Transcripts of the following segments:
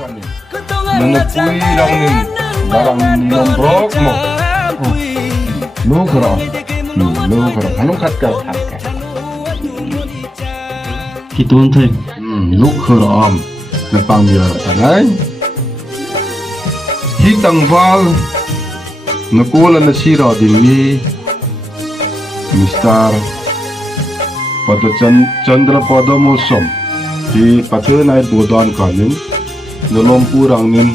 menepui rangin barang nombrok mo lu kero anu kat Kitun thay. lu kero am nepang ya tanai hi tangwal nakola na sira dimi Mr. pada Chandra pada musim di pada naik bodan kanin nolong purang nin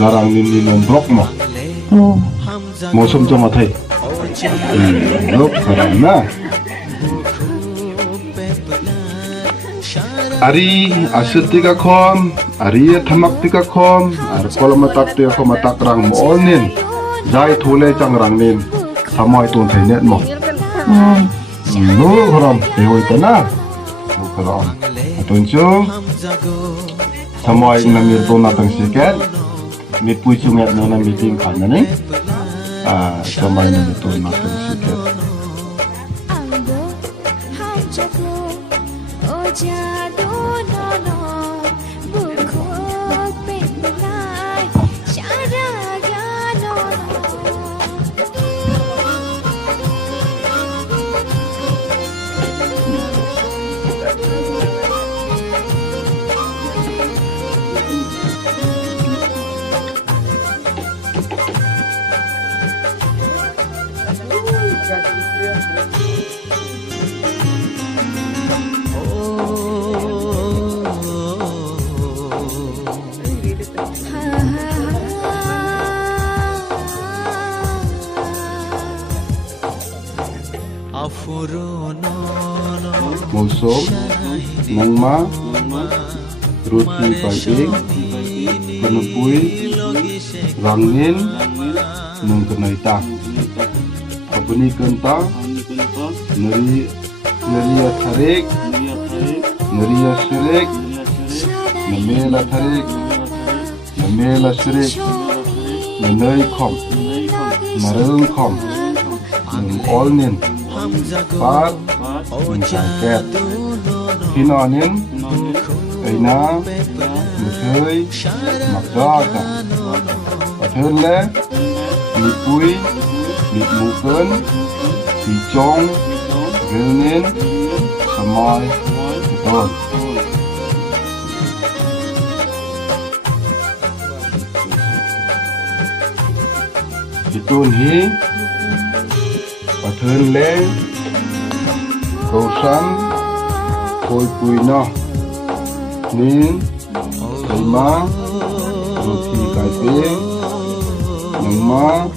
larang nin ni nombrok mah musim cuma thay lok karena ari asyik tiga kom ari thamak tiga kom ar kalau matak tiga kom matak rang mol nin jai thule cang rang nin samai tuan thay net mah lu koram dewi tanah lu koram atunjuk samai namir tuan natang siket mit pui sungat nona meeting kan ni samai namir tuan natang siket musuh nangma roti pagi penepui rangin nang kenaita abuni kenta neri tarik neri syirik namela tarik namela syirik nanai khom marung khom all nin pat mencaket hinonin aina muthui makdaka pathun le mipui mipmuken hijong gelnin samai betul hitun hi pathun le Kausan koi pui no nin kaima roti kaipe nama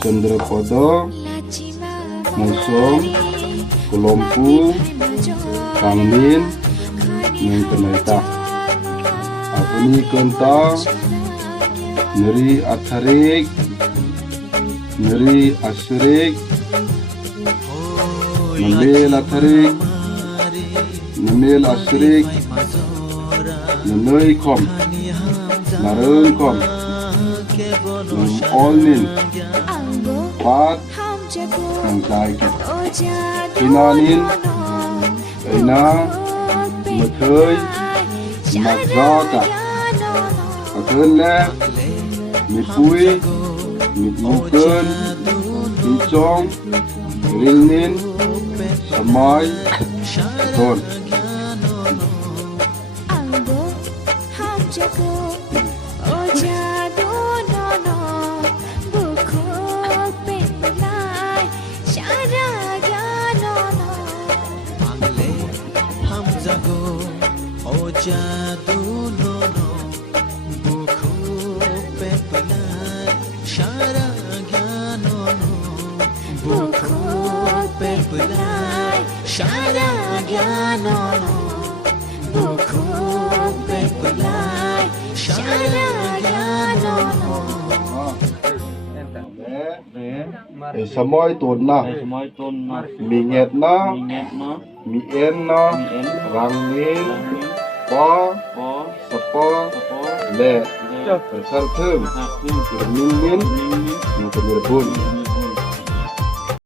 Chandra pada musuh kelompu kangin nang kenaita apuni kenta neri atharik neri asyirik namel atharik namel asyirik nanai khom narung khom all nin pat nang jaiket hinonin aina muthui makdaka pathun le mipui mipmuken hijong rilnin samai betul Samoi tun na minget na mien na rangin pa sapa le persal thum min min